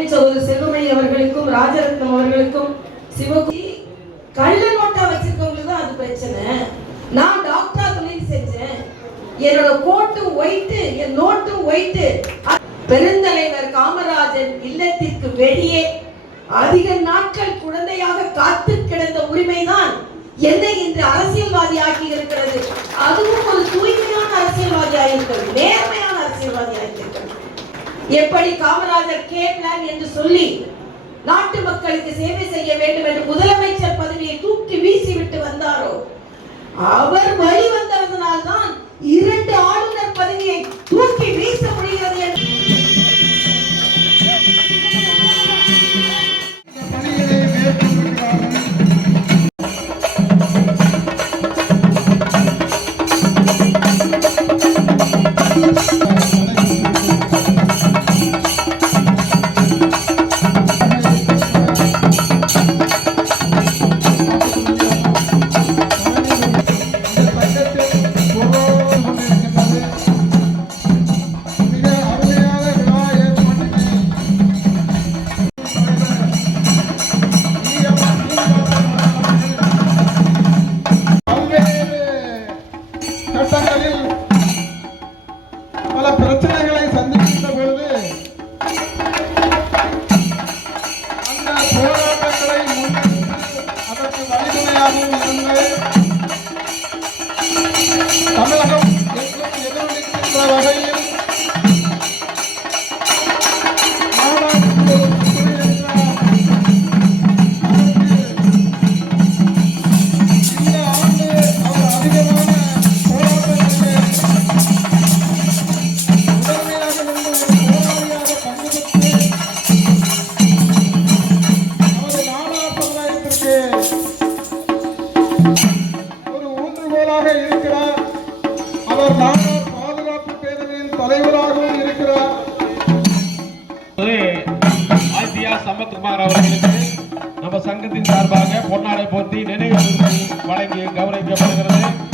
அருமை சகோதரர் செல்வமணி அவர்களுக்கும் ராஜரத்னம் அவர்களுக்கும் சிவகுடி கள்ள நோட்டா வச்சிருக்கவங்களுக்கு தான் அது பிரச்சனை. நான் டாக்டரா தொழில் செஞ்சேன். என்னோட கோட்டு ஒயிட்டு என் நோட்டு ஒயிட்டு பெருந்தலைவர் காமராஜன் இல்லத்திற்கு வெளியே அதிக நாட்கள் குழந்தையாக காத்து கிடந்த உரிமைதான் என்னை இன்று அரசியல்வாதி ஆக்கி இருக்கிறது. அதுவும் ஒரு தூய்மையான அரசியல்வாதி இருக்கிறது. நேர்மையான அரசியல்வாதியாக இருக்கிறது. எப்படி காமராஜர் கே என்று சொல்லி நாட்டு மக்களுக்கு சேவை செய்ய வேண்டும் என்று முதலமைச்சர் பதவியை தூக்கி வீசிவிட்டு வந்தாரோ? அவர் வழி வந்ததனால்தான் இரண்டு ஆளுநர் பதவியை தூக்கி வீச முடிகிறது என்று தமிழகம். என்றும் எதிரொலிக்கின்ற வகையில் நினைவு வழங்கி கௌரவிக்கப்படுகிறது.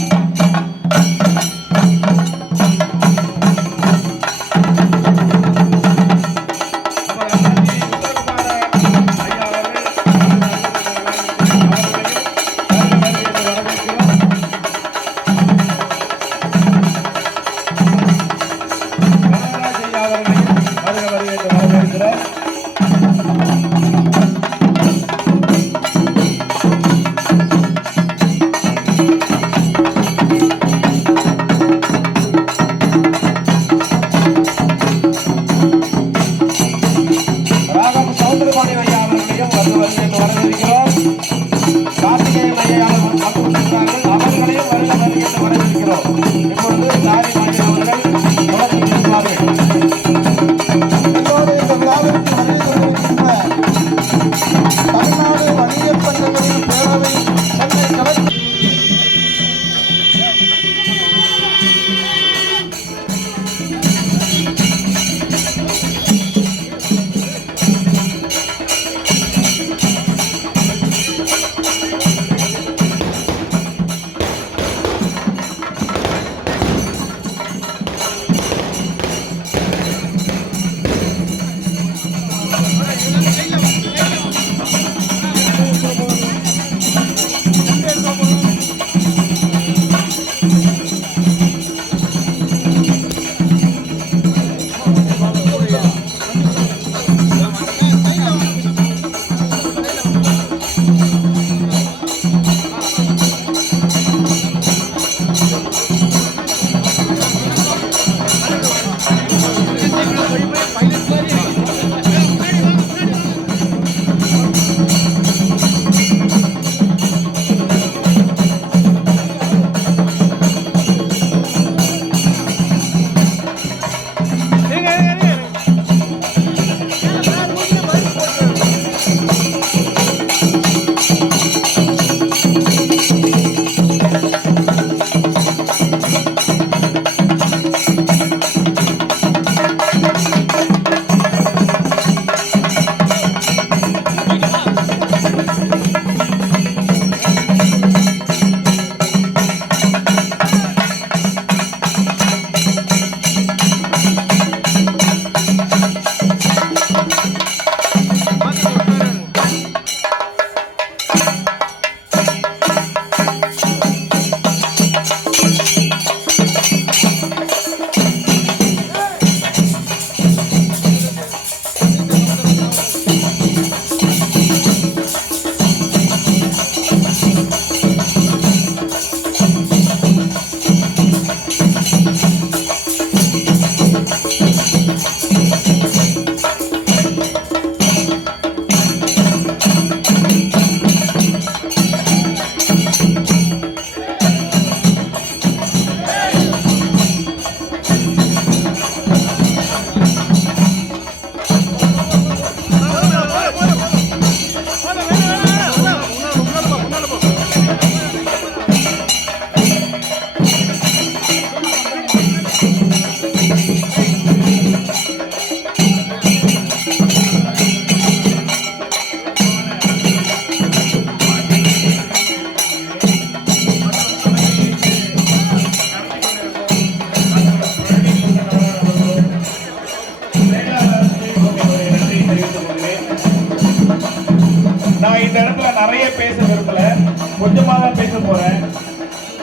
கொஞ்சமாக தான் பேச போறேன்.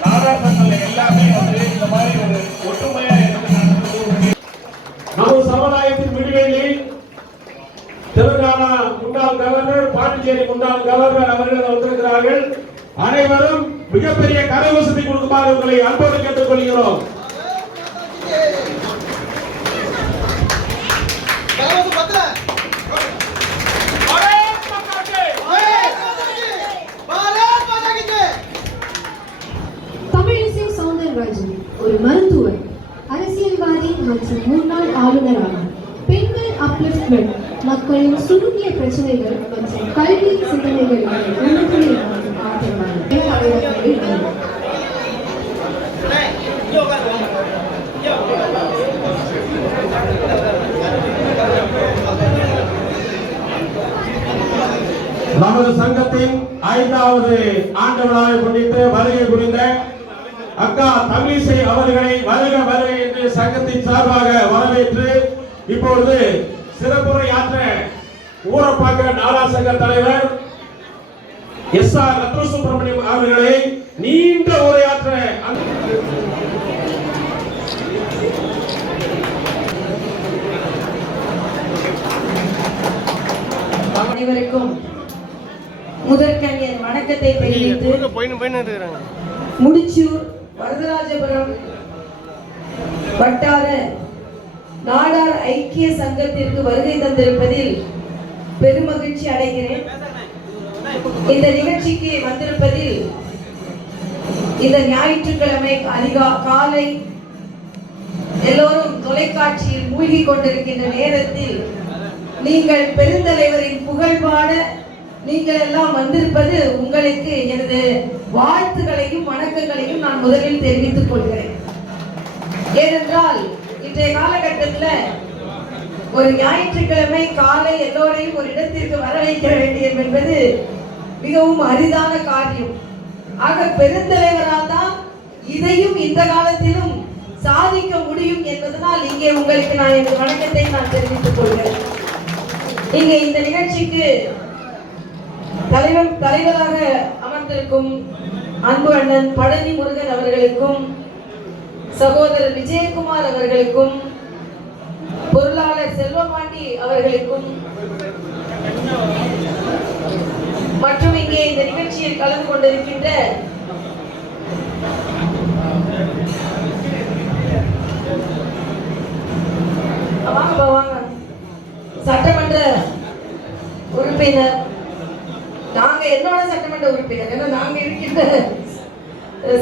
நாடாசங்கள் எல்லாமே வந்து இந்த மாதிரி ஒரு ஒற்றுமையா இருந்து நடந்தது நமது சமுதாயத்தின் விடுதலையில் தெலுங்கானா முன்னாள் கவர்னர் பாண்டிச்சேரி முன்னாள் கவர்னர் அவர்கள் வந்திருக்கிறார்கள். அனைவரும் மிகப்பெரிய கரவசதி கொடுக்குமாறு உங்களை அன்போடு கேட்டுக்கொள்கிறோம் தமிழிசை சவுந்தரராஜன் ஒரு மருத்துவர் அரசியல்வாதி மற்றும் முன்னாள் ஆளுநரானார் பெண்கள் அப்லிப்ட்மெண்ட் மக்களின் சுருங்கிய பிரச்சனைகள் மற்றும் கல்வி சிந்தனைகள் நமது சங்கத்தின் ஐந்தாவது ஆண்டு விழாவை முன்னிட்டு வருகை புரிந்த அக்கா தமிழிசை அவர்களை வருக வருக என்று சங்கத்தின் சார்பாக வரவேற்று இப்பொழுது சிறப்புரை ஆற்ற ஊரப்பாக்க நாடா சங்க தலைவர் எஸ் ஆர் ரத்ன சுப்பிரமணியம் அவர்களை நீண்ட உரையாற்ற அனைவருக்கும் முதற்கண் என் வணக்கத்தை தெரிவித்து போயின்னு போயின்னு இருக்கிறாங்க. முடிச்சூர் வரதராஜபுரம் வட்டார நாடார் ஐக்கிய சங்கத்திற்கு வருகை தந்திருப்பதில் பெருமகிழ்ச்சி அடைகிறேன். இந்த நிகழ்ச்சிக்கு வந்திருப்பதில் இந்த ஞாயிற்றுக்கிழமை அதிகா காலை எல்லோரும் தொலைக்காட்சியில் மூழ்கி கொண்டிருக்கின்ற நேரத்தில் நீங்கள் பெருந்தலைவரின் புகழ்பாட நீங்கள் எல்லாம் வந்திருப்பது உங்களுக்கு எனது வாழ்த்துகளையும் வணக்கங்களையும் நான் முதலில் தெரிவித்துக் கொள்கிறேன். ஏனென்றால் இன்றைய காலகட்டத்தில் ஒரு ஞாயிற்றுக்கிழமை காலை எல்லோரையும் ஒரு இடத்திற்கு வர வைக்க வேண்டியது என்பது மிகவும் அரிதான காரியம். ஆக பெருந்தலைவரால் தான் இதையும் இந்த காலத்திலும் சாதிக்க முடியும் என்பதனால் இங்கே உங்களுக்கு நான் இந்த வணக்கத்தை நான் தெரிவித்துக் கொள்கிறேன். இங்கே இந்த நிகழ்ச்சிக்கு தலைவர் தலைவராக அமர்ந்திருக்கும் அன்பு அண்ணன் பழனி முருகன் அவர்களுக்கும் சகோதரர் விஜயகுமார் அவர்களுக்கும் பொருளாளர் செல்வபாண்டி அவர்களுக்கும் மற்றும் இங்கே இந்த நிகழ்ச்சியில் கலந்து கொண்டிருக்கின்ற சட்டமன்ற உறுப்பினர் நாங்க என்னோட சட்டமன்ற உறுப்பினர் ஏன்னா நாங்க இருக்கின்ற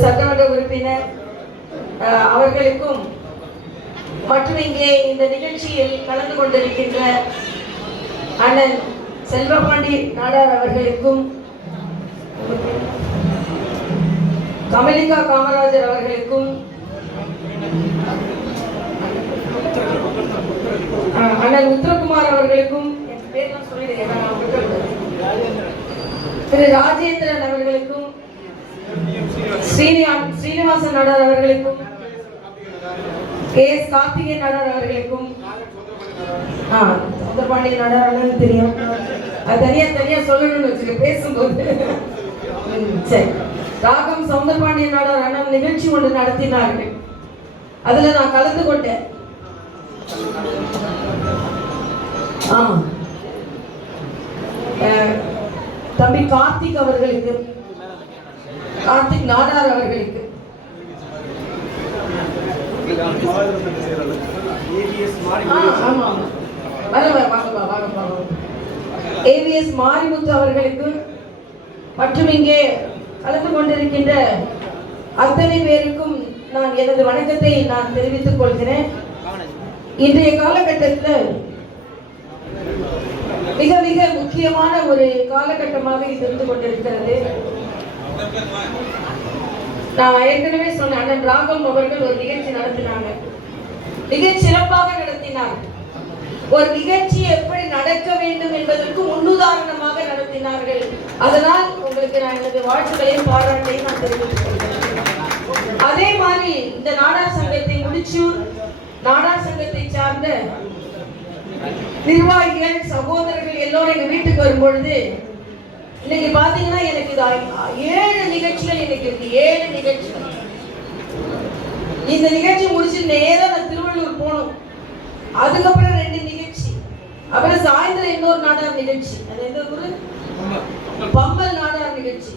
சட்டமன்ற உறுப்பினர் அவர்களுக்கும் மற்றும் இங்கே இந்த நிகழ்ச்சியில் கலந்து கொண்டிருக்கின்ற அண்ணன் செல்வபாண்டி நாடார் அவர்களுக்கும் கமலிகா காமராஜர் அவர்களுக்கும் அண்ணன் உத்தரகுமார் அவர்களுக்கும் என் பேர்லாம் சொல்லிடுங்க நான் திரு ராஜேந்திரன் அவர்களுக்கும் ஸ்ரீனிவா ஸ்ரீனிவாசன் நாடார் அவர்களுக்கும் கே எஸ் கார்த்திகேயன் நாடார் அவர்களுக்கும் ஆ சௌந்தரபாண்டி நாடார் அண்ணன் தெரியும். அது தனியா தனியா சொல்லணும்னு வச்சுக்க பேசும்போது. ம், சரி. ராகம் சௌந்தரபாண்டியன் நாடார் அண்ணன் நிகழ்ச்சி ஒன்று நடத்தினார்கள். அதுல நான் கலந்து கொண்டேன். ஆமா. தம்பி கார்த்திக் அவர்களுக்கு கார்த்திக் நாடார் அவர்களுக்கு. ஏவிஎஸ் மாரிமுத்து அவர்களுக்கு மற்றும் இங்கே கலந்து கொண்டிருக்கின்ற அத்தனை பேருக்கும் நான் எனது வணக்கத்தை நான் தெரிவித்துக் கொள்கிறேன். இன்றைய காலகட்டத்தில் மிக மிக முக்கியமான ஒரு காலகட்டமாக இது இருந்து கொண்டிருக்கிறது. நான் ஏற்கனவே சொன்ன அண்ணன் ராகம் அவர்கள் ஒரு நிகழ்ச்சி நடத்தினாங்க. மிக சிறப்பாக நடத்தினார். ஒரு நிகழ்ச்சி எப்படி நடக்க வேண்டும் என்பதற்கு முன்னுதாரணமாக நடத்தினார்கள். அதனால் உங்களுக்கு நான் எனது வாழ்த்துக்களையும் பாராட்டையும் நான் தெரிவித்துக் கொள்கிறேன். அதே மாதிரி இந்த நாடார் சங்கத்தை முடிச்சூர் நாடார் சங்கத்தை சார்ந்த நிர்வாகிகள் சகோதரர்கள் எல்லோரும் எங்க வீட்டுக்கு வரும்பொழுது இன்னைக்கு பாத்தீங்கன்னா எனக்கு இது ஏழு நிகழ்ச்சிகள் இன்னைக்கு இருக்கு. ஏழு நிகழ்ச்சிகள். இந்த நிகழ்ச்சி முடிச்சு நேரா நான் திருவள்ளூர் போகணும். அதுக்கப்புறம் ரெண்டு நிகழ்ச்சி. அப்புறம் சாயந்தரம் இன்னொரு நாடக நிகழ்ச்சி. அது எந்த ஊரு? பம்பல். நாடக நிகழ்ச்சி.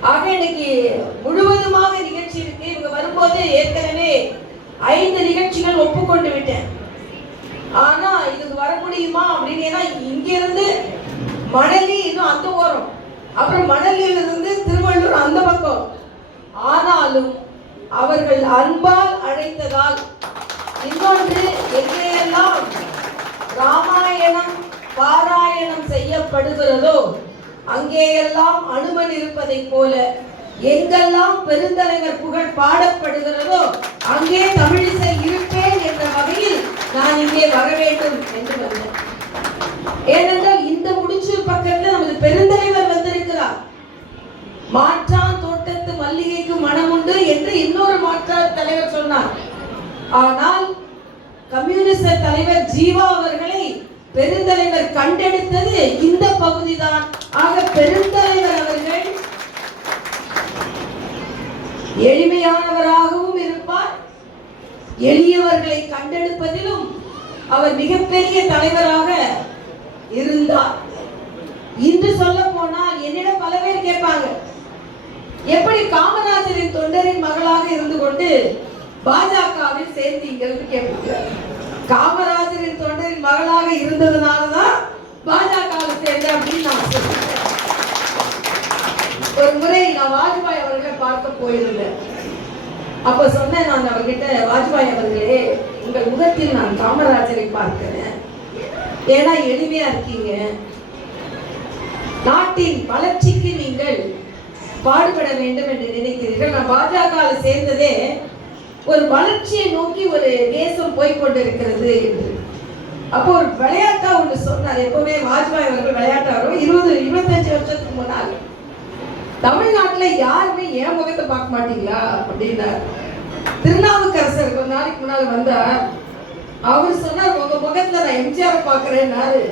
ஆக இன்னைக்கு முழுவதுமாக நிகழ்ச்சி இருக்கு. இவங்க வரும்போது ஏற்கனவே ஐந்து நிகழ்ச்சிகள் ஒப்புக்கொண்டு விட்டேன். ஆனா இதுக்கு வர முடியுமா அப்படின்னு ஏன்னா இங்க இருந்து மணலி இன்னும் அந்த ஓரம். அப்புறம் மணலியில இருந்து திருவள்ளூர் அந்த பக்கம். ஆனாலும் அவர்கள் அன்பால் அழைத்ததால் இன்னொன்று எங்கேயெல்லாம் ராமாயணம் பாராயணம் செய்யப்படுகிறதோ அங்கேயெல்லாம் அனுமன் இருப்பதைப் போல எங்கெல்லாம் பெருந்தலைவர் புகழ் பாடப்படுகிறதோ அங்கே தமிழிசை நான் இங்கே வர வேண்டும் என்று வந்தேன். ஏனென்றால் இந்த முடிச்சூர் பக்கத்துல நமது பெருந்தலைவர் வந்திருக்கிறார். மாற்றான் தோட்டத்து மல்லிகைக்கு மனம் உண்டு என்று இன்னொரு மாற்றார் தலைவர் சொன்னார். ஆனால் கம்யூனிஸ்ட் தலைவர் ஜீவா அவர்களை பெருந்தலைவர் கண்டெடுத்தது இந்த பகுதிதான். ஆக பெருந்தலைவர் அவர்கள் எளிமையானவராகவும் இருப்பார் எளியவர்களை கண்டெடுப்பதிலும் அவர் மிகப்பெரிய தலைவராக இருந்தார். இன்று சொல்ல போனால் என்னிடம் பல பேர் கேட்பாங்க எப்படி காமராஜரின் தொண்டரின் மகளாக இருந்து கொண்டு பாஜகவில் சேர்ந்தீங்கள் கேட்பாங்க. காமராஜரின் தொண்டரின் மகளாக இருந்ததுனாலதான் பாஜகவில் சேர்ந்தேன் அப்படின்னு நான் சொல்றேன் ஒரு முறை நான் வாஜ்பாய் அவர்களை பார்க்க போயிருந்தேன். அப்ப சொன்னேன் நான் அவர்கிட்ட வாஜ்பாய் அவர்களே உங்கள் முகத்தில் நான் காமராஜரை பார்க்கிறேன் ஏன்னா எளிமையா இருக்கீங்க. நாட்டின் வளர்ச்சிக்கு நீங்கள் பாடுபட வேண்டும் என்று நினைக்கிறீர்கள். நான் பாஜக சேர்ந்ததே ஒரு வளர்ச்சியை நோக்கி ஒரு தேசம் போய் கொண்டிருக்கிறது என்று. அப்போ ஒரு விளையாட்டா ஒன்று சொன்னார். எப்பவுமே வாஜ்பாய் அவர்கள் விளையாட்டா வரும் இருபது இருபத்தஞ்சு வருஷத்துக்கு முன்னால். தமிழ்நாட்டுல யாருமே என் முகத்தை பார்க்க மாட்டீங்களா அப்படின்னார் திருநாவுக்கரசர் கொஞ்ச நாளைக்கு முன்னால் வந்தார். அவர் சொன்னார் உங்க முகத்துல நான் எம்ஜிஆர் பாக்குறேன்னாரு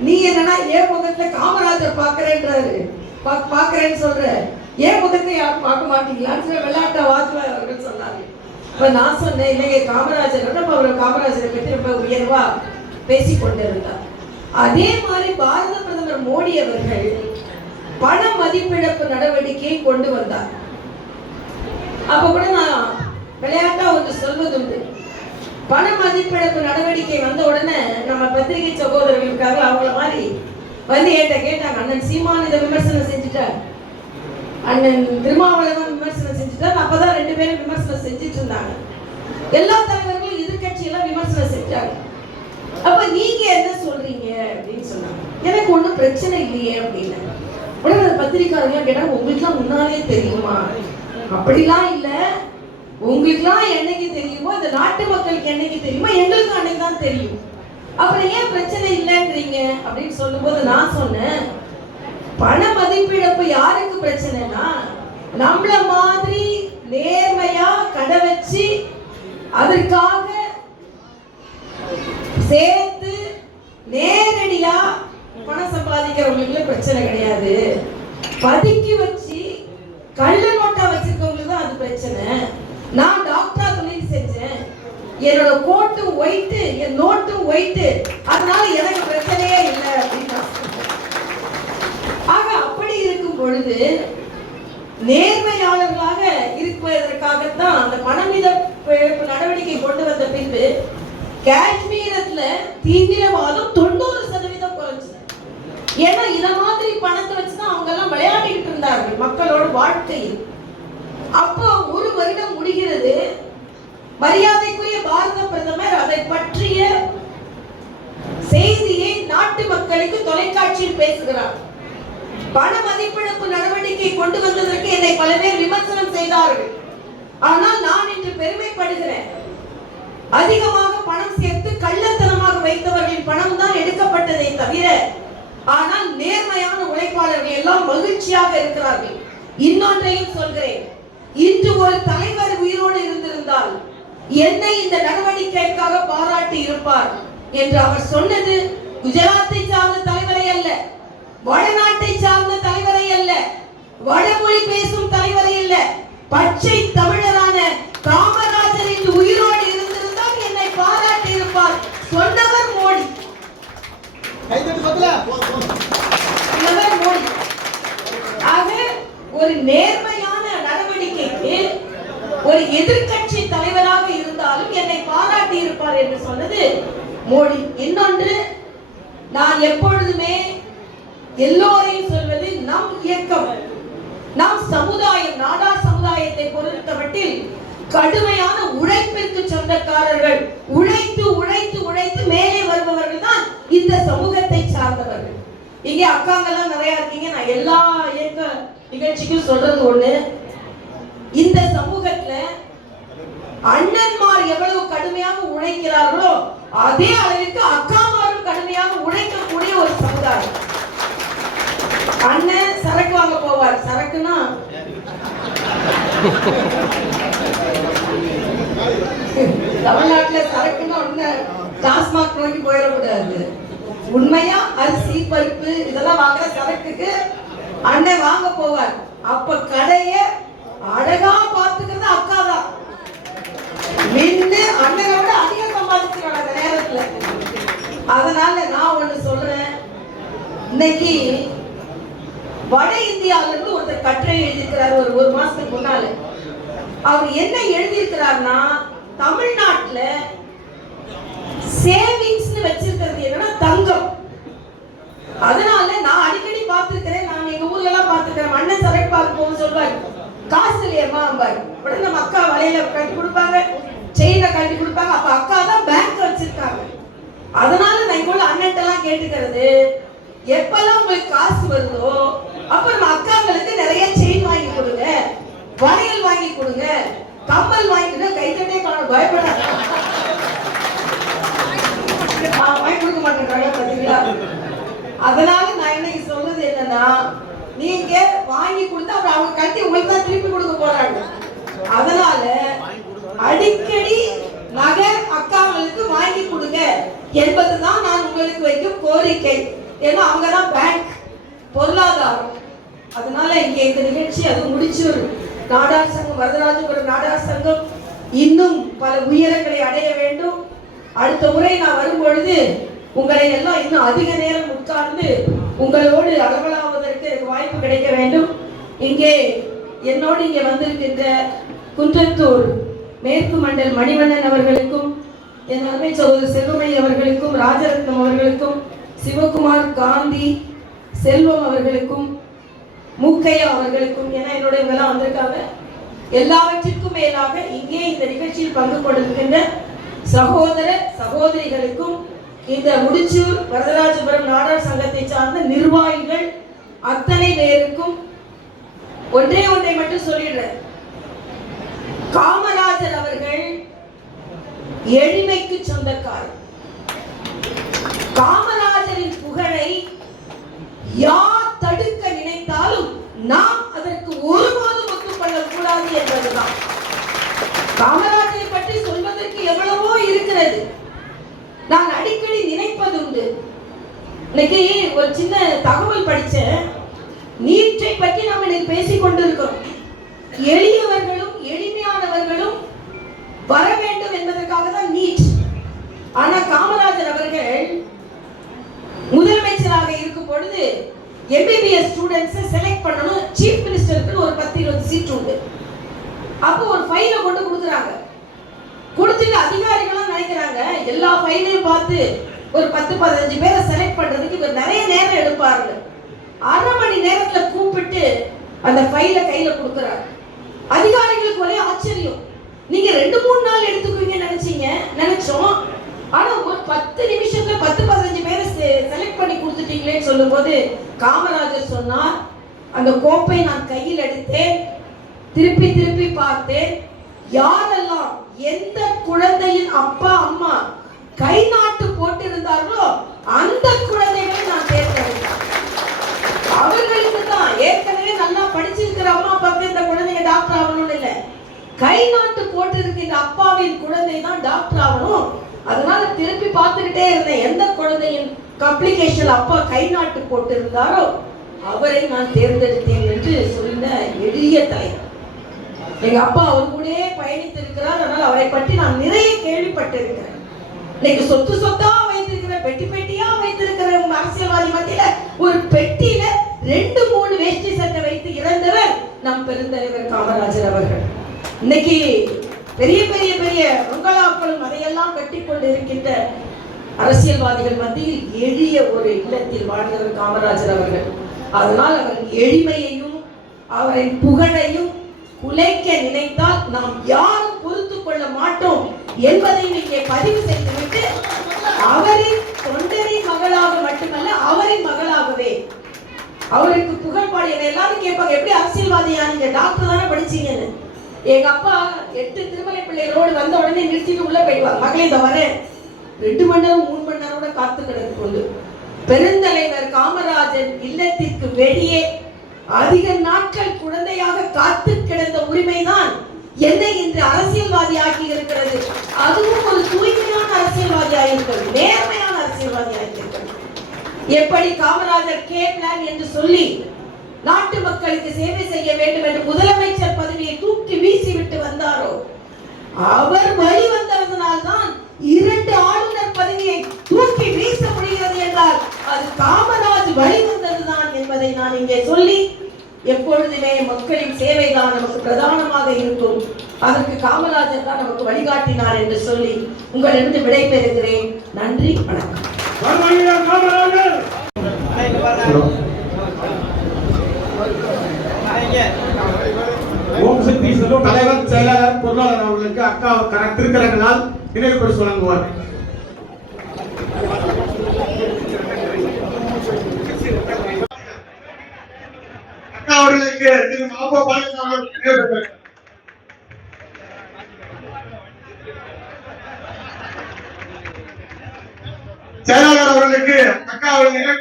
நீ என்னன்னா என் முகத்துல காமராஜர் பாக்குறேன்றாரு பா- பாக்குறேன்னு சொல்ற. என் முகத்தை யாரும் பார்க்க மாட்டீங்களான்னு சொல்லி விளையாட்டா வாக்குவார் அவர்கள் சொன்னாரு. இப்ப நான் சொன்னேன் இல்லைங்க காமராஜர் நம்ம அவர் காமராஜரை பற்றி ரொம்ப உயர்வா பேசி கொண்டிருந்தார் அதே மாதிரி பாரத பிரதமர் மோடி அவர்கள் பண மதிப்பிழப்பு நடவடிக்கையை கொண்டு வந்தார். அப்ப கூட நான் விளையாட்டா ஒன்று சொல்வதுண்டு பண மதிப்பிழப்பு நடவடிக்கை வந்த உடனே நம்ம பத்திரிகை சகோதரர்களுக்காக அவங்கள மாதிரி வந்து என்கிட்ட கேட்டாங்க. அண்ணன் சீமான் இதை விமர்சனம் செஞ்சுட்டார். அண்ணன் திருமாவளவன் விமர்சனம் செஞ்சுட்டார். அப்பதான் ரெண்டு பேரும் விமர்சனம் செஞ்சுட்டு இருந்தாங்க. எல்லா தலைவர்களும் எதிர்கட்சியெல்லாம் விமர்சனம் செஞ்சாங்க. அப்ப நீங்க என்ன சொல்றீங்க அப்படின்னு சொன்னாங்க. எனக்கு ஒன்றும் பிரச்சனை இல்லையே அப்படின்னு. உடனே அந்த பத்திரிக்காரங்க கேட்டா உங்களுக்குலாம் முன்னாலே தெரியுமா? அப்படிலாம் இல்ல. உங்களுக்குலாம் என்னைக்கு தெரியுமோ இந்த நாட்டு மக்களுக்கு என்னைக்கு தெரியுமோ எங்களுக்கு அன்னைக்கு தான் தெரியும். அப்புறம் ஏன் பிரச்சனை இல்லைன்றீங்க? அப்படின்னு சொல்லும்போது நான் சொன்னேன் பண மதிப்பிழப்பு யாருக்கு பிரச்சனைனா நம்மள மாதிரி நேர்மையா கடை வச்சு அதற்காக சேர்த்து நேரடியா பணம் சம்பாதிக்கிறவங்களுக்கு பிரச்சனை கிடையாது. பதுக்கி வச்சு கள்ள நோட்டா வச்சிருக்கவங்களுக்கு தான் அது பிரச்சனை. நான் டாக்டரா தொழில் செஞ்சேன். என்னோட கோட்டும் ஒயிட்டு என் நோட்டும் ஒயிட்டு அதனால எனக்கு பிரச்சனையே இல்லை அப்படின்னு ஆக அப்படி இருக்கும் பொழுது நேர்மையாளர்களாக இருப்பதற்காகத்தான் அந்த பணமித நடவடிக்கை கொண்டு வந்த பின்பு காஷ்மீரத்துல தீவிரவாதம் தொழில் ஏன்னா இத மாதிரி பணத்தை வச்சுதான் அவங்க எல்லாம் விளையாடிக்கிட்டு இருந்தார்கள் மக்களோட வாழ்க்கையில். அப்போ ஒரு வருடம் முடிகிறது. மரியாதைக்குரிய பாரத பிரதமர் அதை பற்றிய செய்தியை நாட்டு மக்களுக்கு தொலைக்காட்சியில் பேசுகிறார். பண மதிப்பிழப்பு நடவடிக்கை கொண்டு வந்ததற்கு என்னை பல பேர் விமர்சனம் செய்தார்கள். ஆனால் நான் இன்று பெருமைப்படுகிறேன். அதிகமாக பணம் சேர்த்து கள்ளத்தனமாக வைத்தவர்களின் பணம் தான் எடுக்கப்பட்டதை தவிர ஆனால் நேர்மையான உழைப்பாளர்கள் எல்லாம் மகிழ்ச்சியாக இருக்கிறார்கள். இன்னொன்றையும் சொல்கிறேன். இன்று ஒரு தலைவர் உயிரோடு இருந்திருந்தால் என்னை இந்த நடவடிக்கைக்காக பாராட்டி இருப்பார் என்று அவர் சொன்னது குஜராத்தை சார்ந்த தலைவரை அல்ல வடநாட்டை சார்ந்த தலைவரை அல்ல வடமொழி பேசும் தலைவரை அல்ல பச்சை தமிழரான காமராஜரின் உயிரோடு இருந்திருந்தால் என்னை பாராட்டி இருப்பார். சொன்னவர் மோடி. மோடி ஆக ஒரு நேர்மையான நடவடிக்கைக்கு ஒரு எதிர்க்கட்சி தலைவராக இருந்தாலும் என்னை பாராட்டி இருப்பார் என்று சொன்னது மோடி இன்னொன்று நான் எப்பொழுதுமே எல்லோரையும் சொல்வது நம் இயக்கம். நம் சமுதாயம் நாடா சமுதாயத்தை பொறுத்தவட்டில் கடுமையான உழைப்பிற்கு சொந்தக்காரர்கள் உழைத்து உழைத்து உழைத்து மேலே வருபவர்கள் தான் இந்த சமூகத்தை சார்ந்தவர்கள். இங்கே அக்காங்கெல்லாம் நிறைய இருக்கீங்க. நான் எல்லா இயக்க நிகழ்ச்சிக்கும் சொல்றது ஒண்ணு. இந்த சமூகத்துல அண்ணன்மார் எவ்வளவு கடுமையாக உழைக்கிறார்களோ அதே அளவிற்கு அக்காமாரும் கடுமையாக உழைக்கக்கூடிய ஒரு சமுதாயம். அண்ணன் சரக்கு வாங்க போவார். சரக்குன்னா தமிழ்நாட்டில் சரக்குன்னு ஒன்று டாஸ்மாக் நோக்கி போயிடக்கூடாது. உண்மையா அரிசி பருப்பு இதெல்லாம் வாங்குற சரக்குக்கு அண்ணன் வாங்க போவார். அப்ப கடைய அழகா பார்த்துக்கிறது அக்கா தான் நின்று அண்ணனை விட அதிகம் சம்பாதிக்கிறாங்க அந்த நேரத்துல. அதனால நான் ஒண்ணு சொல்றேன். இன்னைக்கு வட இந்தியால இருந்து ஒருத்தர் கட்டுரை எழுதியிருக்கிறார் ஒரு ஒரு மாசத்துக்கு முன்னால. அவர் என்ன எழுதியிருக்கிறார்னா தமிழ்நாட்டுல சேவிங்ஸ்னு வச்சிருக்கிறது என்னன்னா தங்கம். அதனால நான் அடிக்கடி பார்த்துருக்கிறேன். நான் எங்க ஊர்ல எல்லாம் பார்த்துருக்கிறேன். அண்ணன் சரக்கு பார்க்க போகும் சொல்வாரு காசு இல்லையம்மா அம்பாரு. உடனே நம்ம அக்கா வலையில கட்டி கொடுப்பாங்க செயினை கட்டி கொடுப்பாங்க. அப்ப அக்கா தான் பேங்க் வச்சிருக்காங்க. அதனால நான் இவ்வளவு உள்ள எல்லாம் கேட்டுக்கிறது எப்பெல்லாம் உங்களுக்கு காசு வருதோ அப்ப நம்ம அக்காங்களுக்கு நிறைய செயின் வாங்கி கொடுங்க. வளையல் வாங்கி கொடுங்க. கம்மல் வாங்கிட்டு கைத்தட்டே காணும். பயப்பட வாங்கி கொடுக்க மாட்டேங்கிறாங்க பாத்தீங்களா? அதனால நான் இன்னைக்கு சொல்றது என்னன்னா நீங்க வாங்கி கொடுத்தா அப்புறம் அவங்க கட்டி உங்களுக்கு தான் திருப்பி கொடுக்க போறாங்க. அதனால அடிக்கடி நகை அக்காங்களுக்கு வாங்கி கொடுங்க. என்பதுதான் நான் உங்களுக்கு வைக்கும் கோரிக்கை. ஏன்னா அவங்க தான் பேங்க் பொருளாதாரம். அதனால இங்க இந்த நிகழ்ச்சி அது முடிச்சு நாடார் சங்கம் வரதராஜபுரம் நாடார் சங்கம் இன்னும் பல உயரங்களை அடைய வேண்டும். அடுத்த முறை நான் வரும்பொழுது உங்களை எல்லாம் இன்னும் அதிக நேரம் உட்கார்ந்து உங்களோடு அளவலாவதற்கு எனக்கு வாய்ப்பு கிடைக்க வேண்டும். இங்கே என்னோடு இங்கே வந்திருக்கின்ற குன்றத்தூர் மேற்கு மண்டல் மணிவண்ணன் அவர்களுக்கும் என் அருமை சகோதரர் செல்வமை அவர்களுக்கும் ராஜரத்னம் அவர்களுக்கும் சிவகுமார் காந்தி செல்வம் அவர்களுக்கும் மூக்கையா அவர்களுக்கும் ஏன்னா என்னோட இவங்கெல்லாம் வந்திருக்காங்க. எல்லாவற்றிற்கும் மேலாக இங்கே இந்த நிகழ்ச்சியில் பங்கு கொண்டிருக்கின்ற சகோதர சகோதரிகளுக்கும் இந்த முடிச்சூர் வரதராஜபுரம் நாடார் சங்கத்தை சார்ந்த நிர்வாகிகள் அத்தனை பேருக்கும் ஒன்றே ஒன்றை மட்டும் சொல்லிடுறேன். காமராஜர் அவர்கள் எளிமைக்கு சொந்தக்காரர். காமராஜரின் புகழை யார் தடுக்க நினைத்தாலும் நாம் அதற்கு ஒருபோதும் ஒத்துக்கொள்ளக் கூடாது என்பதுதான். காமராஜரை பற்றி சொல்வதற்கு எவ்வளவோ இருக்கிறது. நான் அடிக்கடி நினைப்பது உண்டு. இன்னைக்கு ஒரு சின்ன தகவல் படித்தேன். நீட்டை பற்றி நாம் இன்னைக்கு பேசிக் கொண்டிருக்கிறோம். எளியவர்களும் எளிமையானவர்களும் வர வேண்டும் என்பதற்காக தான் நீட். ஆனா காமராஜர் அவர்கள் முதல் பொழுது எம்பிபிஎஸ் ஸ்டூடெண்ட்ஸை செலக்ட் பண்ணணும். சீஃப் மினிஸ்டருக்கு ஒரு பத்து இருபது சீட் உண்டு. அப்போ ஒரு ஃபைலை கொண்டு கொடுக்குறாங்க. கொடுத்துட்டு அதிகாரிகளாம் நினைக்கிறாங்க. எல்லா ஃபைலையும் பார்த்து ஒரு பத்து பதினஞ்சு பேரை செலக்ட் பண்றதுக்கு இவர் நிறைய நேரம் எடுப்பாருங்க அரை மணி நேரத்துல கூப்பிட்டு அந்த ஃபைலை கையில கொடுக்குறாரு. அதிகாரிகளுக்கு ஒரே ஆச்சரியம். நீங்க ரெண்டு மூணு நாள் எடுத்துக்குவீங்கன்னு நினைச்சீங்க. நினைச்சோம். ஆனா ஒரு பத்து நிமிஷத்துல பத்து பதினஞ்சு பேரை பண்ணி கொடுத்துட்டீங்களேன்னு சொல்லும்போது காமராஜர் சொன்னார் அந்த கோப்பை நான் கையில் எடுத்தேன் திருப்பி திருப்பி பார்த்தேன். யாரெல்லாம் எந்த குழந்தையின் அப்பா அம்மா கை நாட்டு போட்டிருந்தார்களோ அந்த குழந்தைகளை நான் தேர்ந்தெடுத்தேன். அவர்களுக்கு தான் ஏற்கனவே நல்லா படிச்சிருக்கிற அம்மா அப்பாவுக்கு இந்த குழந்தைங்க டாக்டர் ஆகணும்னு இல்லை. கை நாட்டு போட்டு இருக்கின்ற அப்பாவின் குழந்தை தான் டாக்டர் ஆகணும். அதனால திருப்பி பார்த்துக்கிட்டே இருந்தேன். எந்த குழந்தையின் கம்ப்ளிகேஷன் அப்பா கை நாட்டு போட்டிருந்தாரோ அவரை நான் தேர்ந்தெடுத்தேன் என்று சொன்ன எளிய தலைவர். எங்க அப்பா அவர் கூடயே பயணித்திருக்கிறார் ஆனால் அவரை பற்றி நான் நிறைய கேள்விப்பட்டிருக்கிறேன். இன்னைக்கு சொத்து சொத்தா வைத்திருக்கிற பெட்டி பெட்டியா வைத்திருக்கிற உங்க அரசியல்வாதி மத்தியில ஒரு பெட்டியில ரெண்டு மூணு வேஷ்டி சட்டை வைத்து இறந்தவர் நம் பெருந்தலைவர் காமராஜர் அவர்கள். இன்னைக்கு பெரிய பெரிய பெரிய பங்களாக்களும் அதையெல்லாம் கட்டிக்கொண்டு இருக்கின்ற அரசியல்வாதிகள் மத்தியில் எளிய ஒரு இல்லத்தில் வாழ்ந்தவர் காமராஜர் அவர்கள். அதனால் அவர் எளிமையையும் அவரின் புகழையும் குலைக்க நினைத்தால் நாம் யாரும் பொறுத்து கொள்ள மாட்டோம் என்பதை இங்கே பதிவு செய்துவிட்டு அவரின் தொண்டரின் மகளாக மட்டுமல்ல அவரின் மகளாகவே. அவருக்கு புகழ்பாடு என்ன எல்லாரும் கேட்பாங்க எப்படி அரசியல்வாதியா? நீங்க டாக்டர் தானே படிச்சீங்கன்னு? எங்க அப்பா எட்டு திருமலை பிள்ளை ரோடு வந்த உடனே நிறுத்திட்டு உள்ள போயிடுவாங்க. மகளே இந்த வரேன். ரெண்டு மணி நேரம் மூணு மணி நேரம் கூட காத்து கிடக்கு கொண்டு பெருந்தலைவர் காமராஜன் இல்லத்திற்கு வெளியே அதிக நாட்கள் குழந்தையாக காத்து கிடந்த உரிமைதான் என்னை இன்று அரசியல்வாதி ஆக்கி இருக்கிறது. அதுவும் ஒரு தூய்மையான அரசியல்வாதியாக இருக்கிறது நேர்மையான அரசியல்வாதியாக இருக்கிறது எப்படி காமராஜர் கே பிளான் என்று சொல்லி நாட்டு மக்களுக்கு சேவை செய்ய வேண்டும் என்று முதலமைச்சர் பதவியை தூக்கி வீசிவிட்டு வந்தாரோ? அவர் வழி வந்ததனால்தான் இரண்டு ஆளுநர் பதவியை தூக்கி வீச முடிகிறது என்றால் அது காமராஜ் வழிவந்ததுதான் என்பதை நான் இங்கே சொல்லி எப்பொழுதுமே மக்களின் சேவைதான் நமக்கு பிரதானமாக இருக்கும். அதற்கு காமராஜர் தான் நமக்கு வழிகாட்டினார் என்று சொல்லி உங்களிடம் விடைபெறுகிறேன். நன்றி வணக்கம் வருவாயா காமராஜர் ஓம் சக்தி செல்வம் தலைவர் செயலாளர் பொருளாளர் அவர்களுக்கு அக்கா கர- திருக்கரங்களால் நினைவு பரிசு வழங்குவார். அக்கா அவர்களுக்கு திரு மாபோ பழனிசாமி நினைவு செயலாளர் அவர்களுக்கு அக்கா அவர்கள்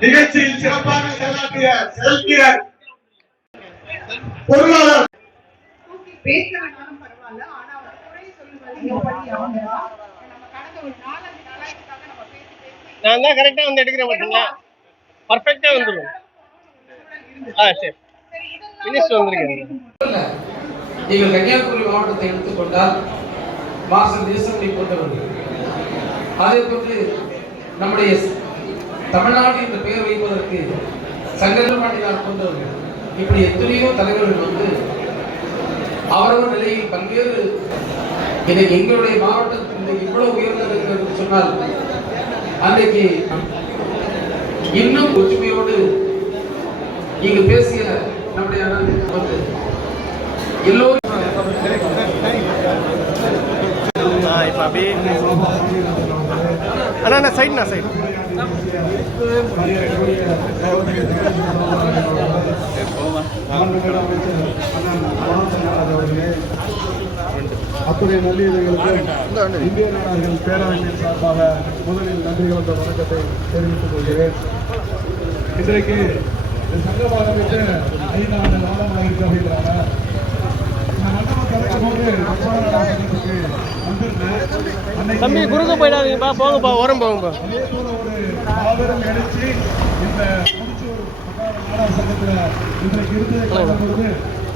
நிகழ்ச்சியில் சிறப்பாக செயலாற்றிய செயல்வீரர் பேசி நான் தான் கரெக்டா வந்து எடுக்கிறேன் பாத்தீங்களா? பர்ஃபெக்டா வந்துடும் ஆ சரி. மினிஸ்டர் வந்திருக்காரு நீங்கள் கன்னியாகுமரி மாவட்டத்தை எடுத்துக்கொண்டால் மாஸ்டர் தேசமணி போன்றவர்கள் அதே போன்று நம்முடைய தமிழ்நாடு என்ற பெயர் வைப்பதற்கு சங்கரபாண்டியார் போன்றவர்கள் இப்படி எத்தனையோ தலைவர்கள் வந்து அவரவர் நிலையில் பல்வேறு இன்னைக்கு எங்களுடைய மாவட்டத்தில் இவ்வளவு உயர்ந்தது என்று சொன்னால் அன்றைக்கு இன்னும் ஒற்றுமையோடு இங்கு பேசிய நம்முடைய அண்ணன் வந்து எல்லோரும் அண்ணா சைட் நான் சைடு அத்துறை நல்லியர்களுக்கு இந்திய நாடார்கள் பேரவையின் சார்பாக முதலில் நன்றி கலந்த வணக்கத்தை தெரிவித்துக் கொள்கிறேன். இன்றைக்கு சங்கம் ஆரம்பித்து ஐந்தாண்டு காலமாக இருக்கு மண்டபம் திறக்கும் போது தம்பி குறுக்க போயிடாதீங்கப்பா போங்கப்பா. ஓரம் போங்கப்பா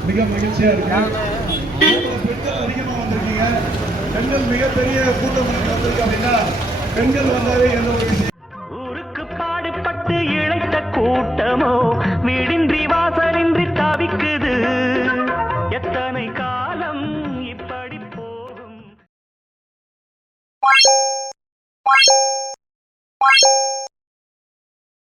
மிக மகிழ்ச்சியா இருக்கு. இவ்வளவு பெண்கள் அதிகமா வந்திருக்கீங்க. பெண்கள் மிகப்பெரிய கூட்டம் வந்திருக்கு அப்படின்னா பெண்கள் வந்தாலே எந்த ஒரு